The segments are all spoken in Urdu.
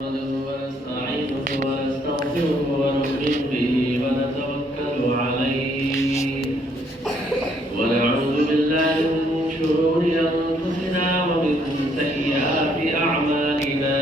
ونستعينه ونستغفره ونؤمن به ونتوكل عليه ونعوذ بالله من شرور أنفسنا ومن سيئات أعمالنا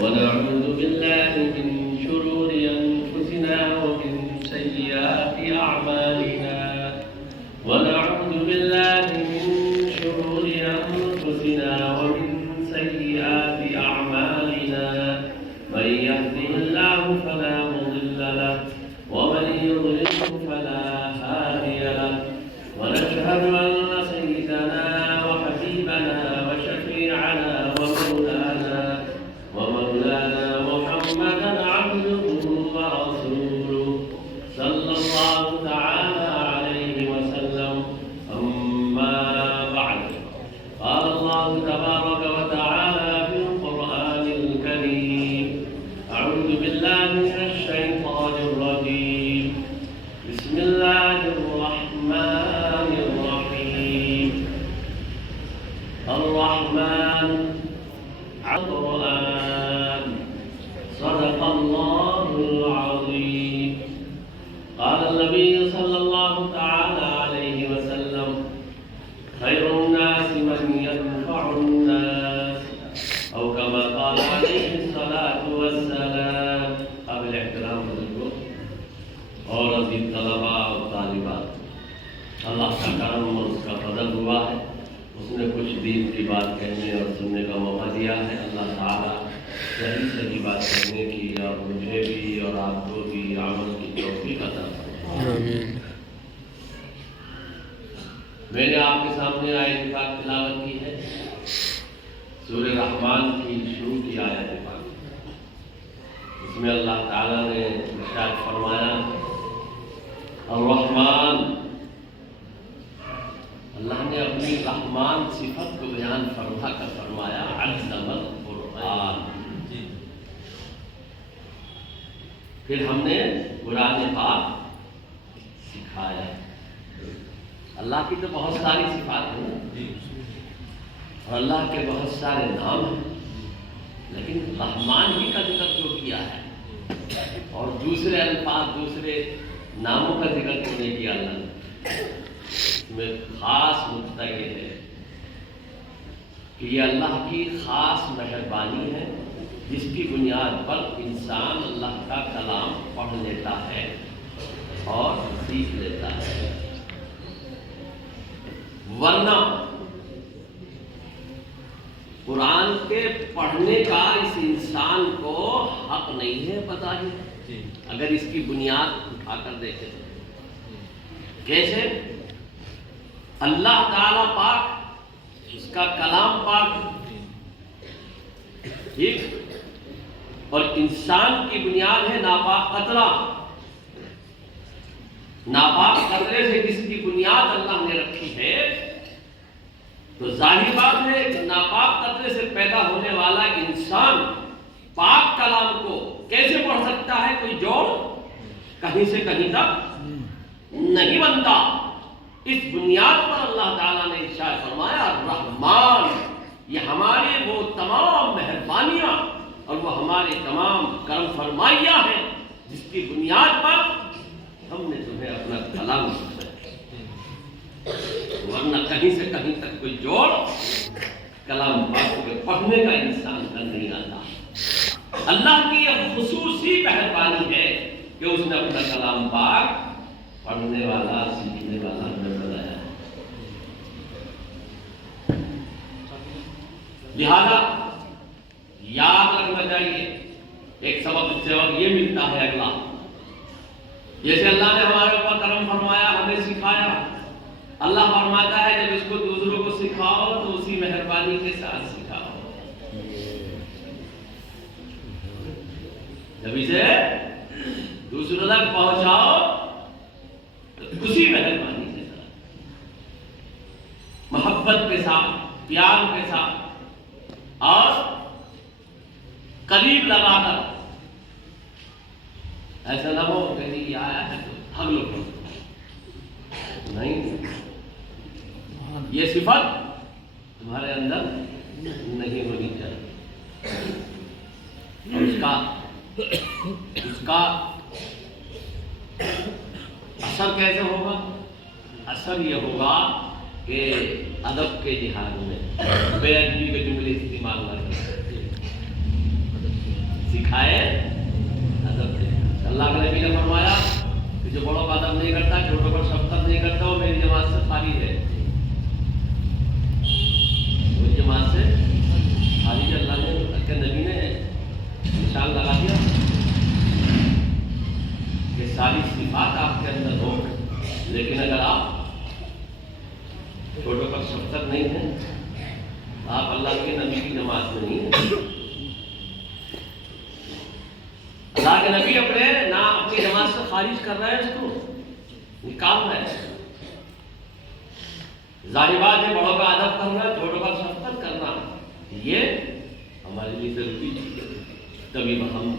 ونعوذ بالله من شرور أنفسنا ومن سيئات أعمالنا ونعوذ بالله من شرور أنفسنا ومن سيئات أعمالنا من يهده الله فلا مضل له ومن يضلله فلا هادي له ونشهد أن سيدنا وحبيبنا وشفيعنا ومولانا محمدا عبده ورسوله صلى الله تعالى عليه وسلم. أما بعد، قال الله تبارك وتعالى في القرآن الكريم: أعوذ بالله من الشيطان الرجيم، بسم الله الرحمن الرحيم. الرحمن القرآن صدق الله العظيم. قال النبي صلى الله تعالى عليه وسلم: خير الناس من ينفع الناس، أو كما قال عليه الصلاة والسلام. قابل احترام بزرگوں اور عزیز طلباء اور طالبات، اللہ کا کرم اور اس کا فضل ہوا ہے، اس نے کچھ دین کی بات کہنے اور سننے کا موقع دیا ہے. اللہ تعالیٰ صحیح بات کہنے کی اور مجھے بھی اور آپ کو بھی عمل کی توفیق عطا فرمائے. میں نے آپ کے سامنے آیت پاک تلاوت کی ہے، سورہ رحمان کی شروع کی آیت پاک. اس میں اللہ تعالیٰ نے ارشاد فرمایا: الرحمن. اللہ نے اپنی رحمان صفت کو بیان فرما کر فرمایا: علم القرآن. پھر ہم نے قرآن پاک سکھایا. اللہ کی تو بہت ساری صفات ہیں اور اللہ کے بہت سارے نام ہیں، لیکن رحمان ہی کا ذکر جو کیا ہے اور دوسرے الفاظ دوسرے ناموں کا ذکر کیوں نہیں کیا اللہ نے؟ اس میں خاص نقطہ یہ ہے کہ یہ اللہ کی خاص مہربانی ہے جس کی بنیاد پر انسان اللہ کا کلام پڑھ لیتا ہے اور سیکھ لیتا ہے، ورنہ قرآن کے پڑھنے کا اس انسان کو حق نہیں ہے. پتہ ہی اگر اس کی بنیاد اٹھا کر دیکھیں تو کیسے اللہ تعالی پاک، اس کا کلام پاک ٹھیک، اور انسان کی بنیاد ہے ناپاک قطرہ. ناپاک قطرے سے جس کی بنیاد اللہ نے رکھی ہے تو ظاہر بات ہے کہ ناپاک قطرے سے پیدا ہونے والا انسان پاک کلام کو کیسے پڑھ سکتا ہے؟ کوئی جوڑ کہیں سے کہیں تک نہیں بنتا. اس بنیاد پر اللہ تعالیٰ نے ارشاد فرمایا: الرحمن. یہ ہماری وہ تمام مہربانیاں اور وہ ہمارے تمام کرم فرمائیاں ہیں جس کی بنیاد پر ہم نے تمہیں اپنا کلام سکھایا، ورنہ کہیں سے کہیں تک کوئی جوڑ کلام پاک کے پڑھنے کا انسان کا نہیں آتا. اللہ کی یہ خصوصی مہربانی ہے کہ اس نے اپنا کلام پاک پڑھنے والا سیکھنے والا ہمیں بنایا ہے. لہذا یاد رکھنا چاہیے ایک سبق سے اور یہ ملتا ہے اگلا، جیسے اللہ نے ہمارے اوپر کرم فرمایا، ہمیں سکھایا. اللہ فرماتا ہے جب اس کو دوسروں کو سکھاؤ تو اسی مہربانی کے ساتھ سکھاؤ. جب اسے دوسروں تک پہنچاؤ تو اسی مہربانی کے ساتھ، محبت کے ساتھ، پیار کے ساتھ اور قریب لگا کر. ایسا نہ ہو کہ یہ آیا ہے تو ہم لوگ نہیں. یہ صفت تمہارے اندر نہیں ہونی چاہیے. اس کا اثر کیسے ہوگا؟ اثر یہ ہوگا کہ ادب کے جہاد میں بے ادبی کے جملے استعمال نہ کریں، سکھائے ادب کے۔ اللہ کے نبی نے فرمایا کہ جو بڑوں کا ادب نہیں کرتا، چھوٹوں پر شفقت نہیں کرتا، وہ میری جماعت سے خالی ہے، وہ جماعت سے خالی ہے۔ اللہ کے نبی نے نشان لگا دیا کہ ساری صفات آپ کے اندر ہو، لیکن اگر آپ چھوٹوں پر شفقت نہیں ہے، آپ اللہ کے نبی کی جماعت میں نہیں ہیں۔ اللہ کے نبی اپنی جماعت سے خارج کر رہے ہیں، اس کو نکال رہے ہیں۔ ظاہر بات ہے بڑوں کا ادب کرنا، چھوٹوں کا شفقت کرنا، یہ ہمارے لیے ضروری چیز ہے، تبھی ہم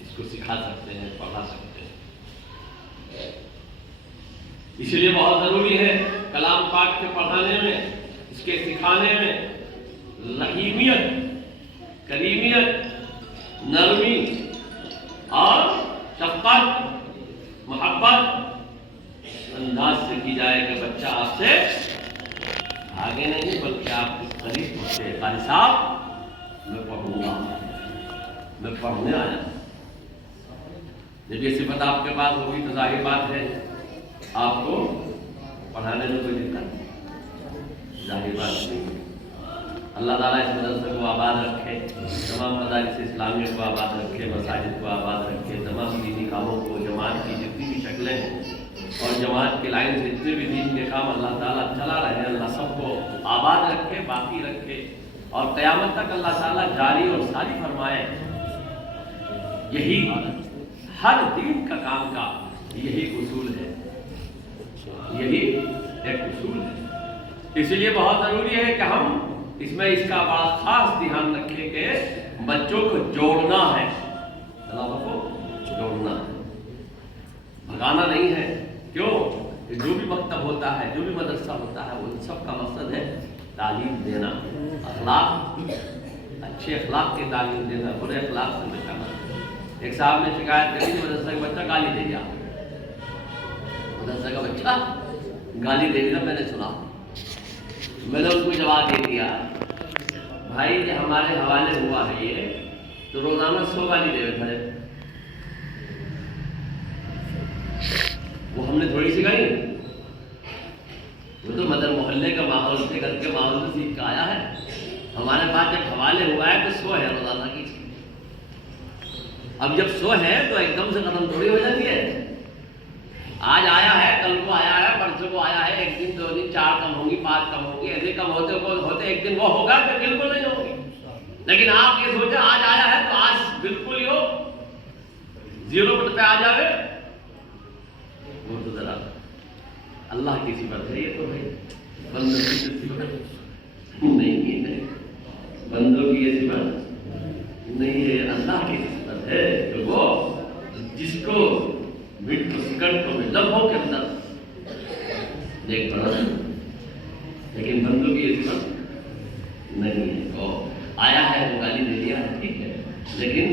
اس کو سکھا سکتے ہیں، پڑھا سکتے ہیں۔ اس لیے بہت ضروری ہے کلام پاک کے پڑھانے میں، اس کے سکھانے میں رحیمیت، کریمیت، نرمی اور شفقت، محبت انداز سے کی جائے کہ بچہ آپ سے آگے نہیں بلکہ آپ کے قریب ہوتے ہیں۔ قاری صاحب میں پڑھوں گا، میں پڑھنے آیا۔ جب یہ صفت آپ کے پاس ہوگی تو ظاہر بات ہے آپ کو پڑھانے میں کوئی دقت ظاہر بات نہیں۔ اللہ تعالیٰ اس مدرسے کو آباد رکھے، تمام مدارس اسلامیہ کو آباد رکھے، مساجد کو آباد رکھے، تمام دینی کاموں کو، جماعت کی جتنی بھی شکلیں ہیں اور جماعت کے لائن سے جتنے بھی دین کے کام اللہ تعالیٰ چلا رہے ہیں، اللہ سب کو آباد رکھے، باقی رکھے اور قیامت تک اللہ تعالیٰ جاری اور ساری فرمائے۔ یہی ہر دین کا کام کا یہی اصول ہے، یہی ایک اصول ہے۔ اس لیے بہت ضروری ہے کہ ہم اس میں اس کا بڑا خاص دھیان رکھیں کہ بچوں کو جوڑنا ہے، طلباء کو جوڑنا ہے، بھگانا نہیں ہے۔ کیوں؟ جو بھی مکتب ہوتا ہے، جو بھی مدرسہ ہوتا ہے، وہ سب کا مقصد ہے تعلیم دینا، اخلاق، اچھے اخلاق کی تعلیم دینا، برے اخلاق سے بچانا۔ ایک صاحب نے شکایت کری، مدرسہ کا بچہ گالی دے گیا، مدرسہ کا بچہ گالی دے گیا، میں نے سنا، میں نے اس کو جواب دے دیا، بھائی یہ ہمارے حوالے ہوا ہے یہ تو روزانہ 100 گالی دے کھڑے، وہ ہم نے تھوڑی سکھائی، وہ تو مدر محلے کا ماحول سے، گھر کے ماحول سے سیکھ کے آیا ہے۔ ہمارے پاس جب حوالے ہوا ہے تو 100 ہے روزانہ کی، اب جب 100 ہے تو ایک دم سے ختم تھوڑی ہو جاتی ہے۔ آج آیا ہے، کل کو آیا ہے، پرسوں کو آیا ہے، ایک دن 2 دن 4 کم ہوں گی، 5 کم ہوں گی، ایسے کم ہوتے ایک دن وہ ہوگا کہ بالکل نہیں ہوگی۔ لیکن آپ یہ سوچیں آج آیا ہے تو آج بالکل ہی ہو، 0 پہ آ جاوے، وہ تو ذرا اللہ کی صفت ہے، یہ تو بھائی بندوں کی صفت نہیں ہے، بندوں کی یہ صفت نہیں ہے، اللہ کی صفت ہے کہ وہ جس کو سکڑوں میں لمحوں کے اندر دیکھ پڑا، لیکن بندوں کی یہ صفت نہیں ہے۔ وہ آیا ہے وہ گالی دے دیا ہے، ٹھیک ہے، لیکن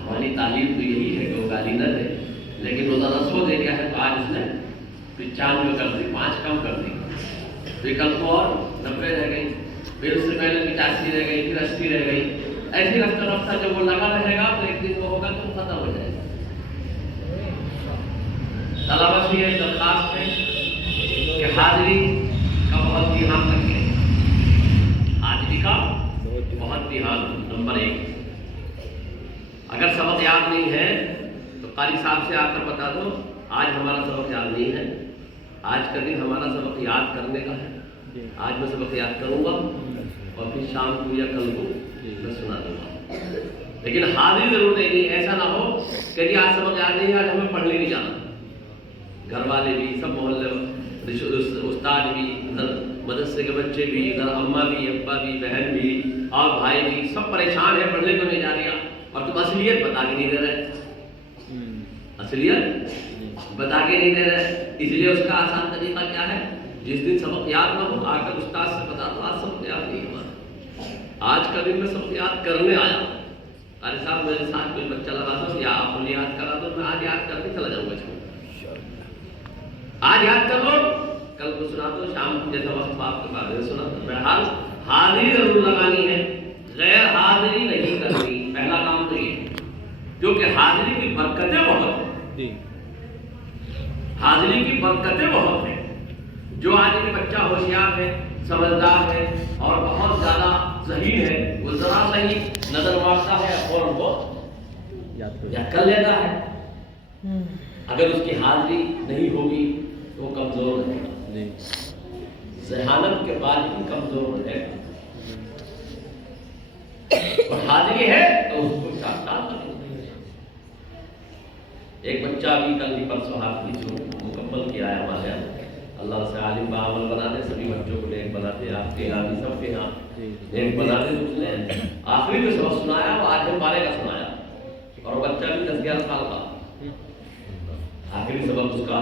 ہماری تعلیم تو یہی ہے کہ وہ گالی نہ دے، لیکن روزانہ 100 دے دیا ہے تو آج اس نے 95 کر دی، 5 کم کر دی، پھر کل کو اور 90 رہ گئی، پھر اس سے پہلے 85 رہ گئی، پھر 80 رہ گئی، ایسی رفتہ رفتہ جب وہ لگا رہے گا تو ایک دن وہ ہوگا تو ختم ہو جائے گا۔ طلباء سے یہ درخواست ہے کہ حاضری کا بہت دھیان رکھیں، حاضری کا بہت دھیان۔ نمبر 1، اگر سبق یاد نہیں ہے تو قاری صاحب سے آ کر بتا دو آج ہمارا سبق یاد نہیں ہے، آج کا دن ہمارا سبق یاد کرنے کا ہے، آج میں سبق یاد کروں گا اور پھر شام کو یا کل کو میں سنا دوں گا۔ لیکن حاضری ضرور دینی، ایسا نہ ہو کہ جی آج سبق یاد نہیں ہے، آج ہمیں پڑھنے نہیں جانا۔ گھر والے بھی، سب محلے، استاد بھی، ادھر مدرسے کے بچے بھی، ادھر اماں بھی، ابا بھی، بہن بھی اور بھائی بھی، سب پریشان ہیں، پڑھنے کو نہیں جا رہا، اور تم اصلیت بتا کے نہیں دے رہے، اصلیت بتا کے نہیں دے رہے۔ اس لیے اس کا آسان طریقہ کیا ہے؟ جس دن سبق یاد نہ ہو آ کر استاد سے بتا دو آج سبق یاد نہیں ہوا، آج کا دن میں سبق یاد کرنے آیا، قاری صاحب میرے ساتھ کوئی بچہ لگا دو یا آپ مجھے یاد کرا دو، میں آج یاد کر کے چلا جاؤں گا اس کو، آج یاد کر لو کل کو سنا دو، شام کو جیسا وقت آپ کے بارے میں سنا دو۔ بہرحال حاضری ضرور لگانی ہے، غیر حاضری نہیں کرنی، پہلا کام تو یہ ہے، کیونکہ حاضری کی برکتیں بہت ہیں، حاضری کی برکتیں بہت ہیں۔ جو آدمی بچہ ہوشیار ہے، سمجھدار ہے اور بہت زیادہ ذہین ہے، وہ ذرا صحیح نظر مارتا ہے اور وہ یاد کر لیتا ہے۔ اگر اس کی حاضری نہیں ہوگی تو وہ کمزور رہے گا، ذہانت کے بعد ہی کمزور رہے گا، اور حاضری ہے تو اس کو شاندار کرے۔ ایک بچہ بھی کل ہی پرسوں حافظ مکمل کیا ہے ہمارے یہاں، اللہ سے عالم بعمل بنا دے، سبھی بچوں کو نیک بنا دے، آپ کے یہاں بھی سب کے یہاں نیک بنا دے۔ اس نے آخری جو سبق سنایا وہ آج ہم بارے کا سنایا، اور وہ بچہ بھی 10-11 سال کا، آخری سبق اس کا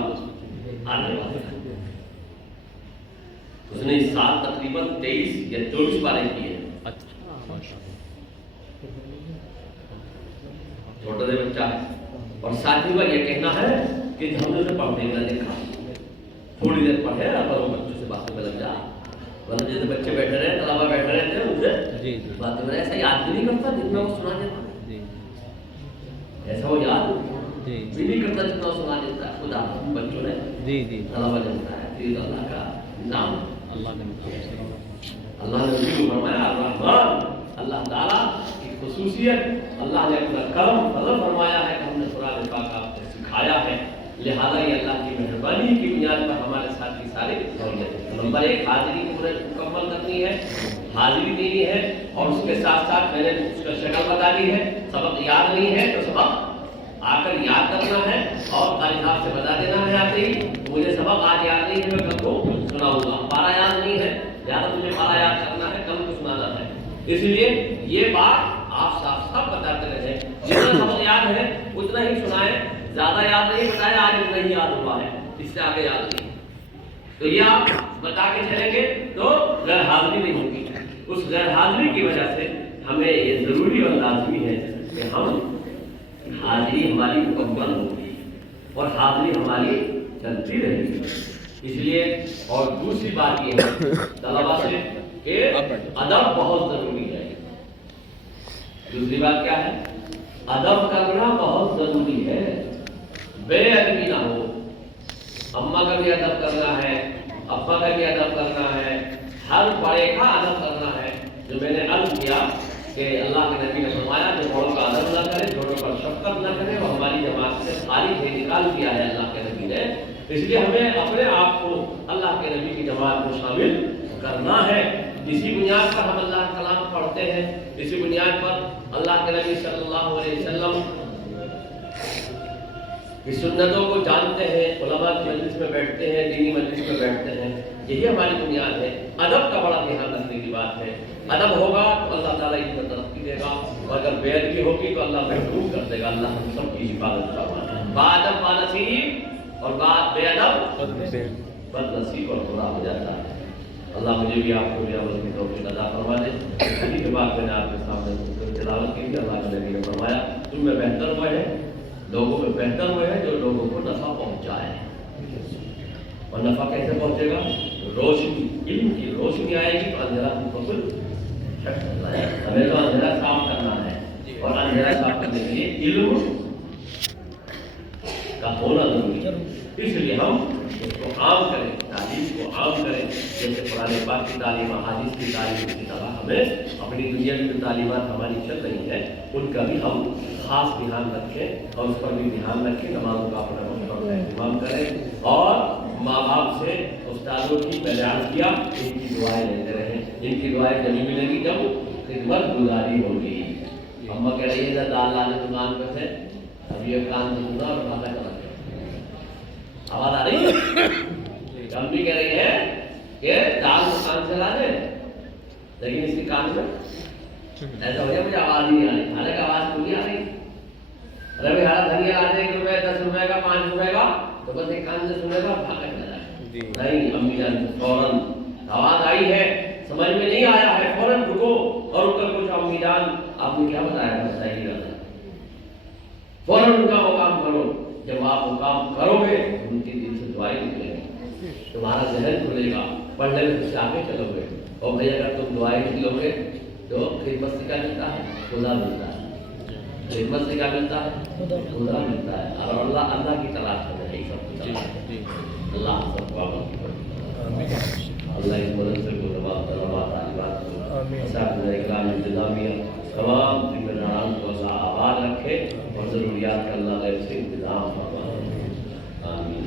آنے والا ہے۔ اس نے اس سال تقریباً 23 یا 24 بارے کیے ہیں، چھوٹا سے بچہ ہے، اور ساتھی کا یہ کہنا ہے کہ ہم نے اسے پڑھنے کا دیکھا، تھوڑی دیر پڑھے اور وہ بچوں سے باتوں میں لگ جا، ورنہ جیسے بچے بیٹھے رہے، طلبہ بیٹھے رہتے ہیں، ان سے باتیں میں ایسا یاد بھی نہیں کرتا جن میں وہ سنا دیتا، ایسا وہ یاد بھی نہیں کرتا جتنا وہ سنا دیتا ہے۔ خدا بچوں نے طلبہ نے بتایا پھر اللہ کا نام، اللہ نے اسی کو فرمایا الرحمن، اللہ تعالیٰ کی خصوصیت، اللہ نے اپنا کرم فضل فرمایا ہے کہ ہم نے قرآن پاک آپ کو سکھایا ہے، لہذا یہ اللہ کی مہربانی کی بنیاد پر ہمارے ساتھ کی ساری سہولیت۔ نمبر 1 حاضری پورے مکمل کرنی ہے، حاضری دینی ہے، اور اس کے ساتھ ساتھ میں نے اس کا شکل بتا دی ہے۔ سبق یاد نہیں ہے تو سبق آ کر یاد کرنا ہے، اور قاری صاحب سے بتا دینا ہے آتے ہی مجھے سبق آج یاد نہیں ہے، میں کل کو سناؤں گا، پارا یاد نہیں ہے زیادہ، مجھے پارا یاد کرنا ہے، کل کو سنانا ہے۔ اس لیے یہ بات آپ صاف صاف بتاتے رہیں، جتنا سبق یاد ہے اتنا ہی سنائیں، زیادہ یاد نہیں بتایا، آج اتنا ہی یاد ہوا ہے، اس سے آگے یاد نہیں، تو یہ آپ بتا کے چلیں گے تو غیر حاضری نہیں ہوگی۔ اس غیر حاضری کی وجہ سے ہمیں یہ ضروری اور لازمی ہے کہ ہم حاضری ہماری مکمل ہوگی اور حاضری ہماری چلتی رہے گی۔ اس لیے اور دوسری بات یہ ہے طلبا سے کہ ادب بہت ضروری ہے۔ دوسری بات کیا ہے؟ ادب کرنا بہت ضروری ہے، بے ادبی نہ ہو۔ اماں کا بھی ادب کرنا ہے، ابا کا بھی ادب کرنا ہے، ہر بڑے کا ادب کرنا ہے۔ جو میں نے عرض کیا کہ اللہ کے نبی نے فرمایا جو بڑوں کا ادب نہ کرے، چھوٹوں پر شفقت نہ کرے، وہ ہماری جماعت سے خارج ہے، نکال دیا ہے اللہ کے نبی نے۔ اس لیے ہمیں اپنے آپ کو اللہ کے نبی کی جماعت میں شامل کرنا ہے۔ اسی بنیاد پر ہم اللہ کا کلام پڑھتے ہیں، اسی بنیاد پر اللہ کے نبی صلی اللہ علیہ وسلم کی سنتوں کو جانتے ہیں، علماء کی مجلس میں بیٹھتے ہیں، دینی مجلس میں بیٹھتے ہیں، یہی ہماری بنیاد ہے۔ ادب کا بڑا دھیان رکھنے کی بات ہے، ادب ہوگا تو اللہ تعالیٰ اس میں ترقی دے گا، اور اگر بے ادبی ہوگی تو اللہ محروم کر دے گا۔ اللہ ہم سب کی حفاظت فرمائے۔ باادب بانصیب اور بے ادب بد نصیب اور برا ہو جاتا ہے۔ اللہ مجھے بھی آپ کو بھی عمل کی توفیق عطا فرما دے۔ اسی کے بعد میں نے آپ کے سامنے تلاوت کی کہ اللہ کے نبی نے فرمایا تم میں بہتر ہوئے ہیں، لوگوں میں بہتر ہوئے ہیں جو لوگوں کو نفع پہنچائے۔ اور نفع کیسے پہنچے گا؟ روشنی، علم کی روشنی آئے گی تو اندھیرا بالکل ہمیں تو اندھیرا صاف کرنا ہے، اور اندھیرا صاف کرنے کے لیے علم کا ہونا ضروری ہے۔ اس لیے ہم اس کو عام کریں، تعلیم کو عام کریں، جیسے قرآن پاک کی تعلیم، احادیث کی تعلیم کی طرح ہمیں اپنی دنیا کی جو تعلیمات ہماری چل رہی ہیں ان کا بھی ہم خاص دھیان رکھیں، اور اس پر بھی دھیان رکھیں، نمازوں کا اپنا مقرر اہتمام کریں، اور ماں باپ سے استادوں کی میں نے عرض کیا ان کی دعائیں لیتے رہیں، ان کی دعائیں جبھی ملیں گی جب خدمت گزاری ہوگی۔ اماں کہہ رہی ہے دال لانے دکان پہ تھے، ابھی ایک کام دوں اور کھانا کر آواز آ رہی ہے؟ ہم بھی کہہ رہی ہے کہ دال دکان سے لا دے، لیکن اس کے کان میں ایسا ہو گیا مجھے آواز ہی نہیں آ رہی، حالانکہ آواز پوری آ رہی۔ ارے بھائی ہارا دھنیا لا دے 1 روپے 10 روپے کا 5 روپے کا، تو بس ایک کان سے سنے گا بھاگا چلا جائے۔ نہیں امی جان فوراً آواز آئی ہے، سمجھ میں نہیں آیا ہے، فوراً رکو اور رک کر پوچھو امی جان آپ نے کیا بتایا، بتائیے گا۔ فوراً ان کا وہ کام کرو. جب آپ وہ کام کرو گے ان کی دل سے دعائیں نکلیں گی, تمہارا ذہن کھلے گا, پڑھنے میں سے آگے چلو گے. اور بھائی اگر تم دعائیں نکلو گے تو خدمت سے کیا ملتا ہے؟ خدا ملتا ہے. خدمت سے کیا ملتا ہے؟ خدا ملتا ہے. اور اللہ کی تلاش میں نہیں, سب کی تلاش ہے. اللہ سب کو اللہ اس مدد سے کو طلباء طالبات کو اساتذہ اکرام انتظامیہ تمام ذمہ داران کو اللہ آباد رکھے اور ضروریات کا اللہ غیب سے انتظام فرمائے. آمین.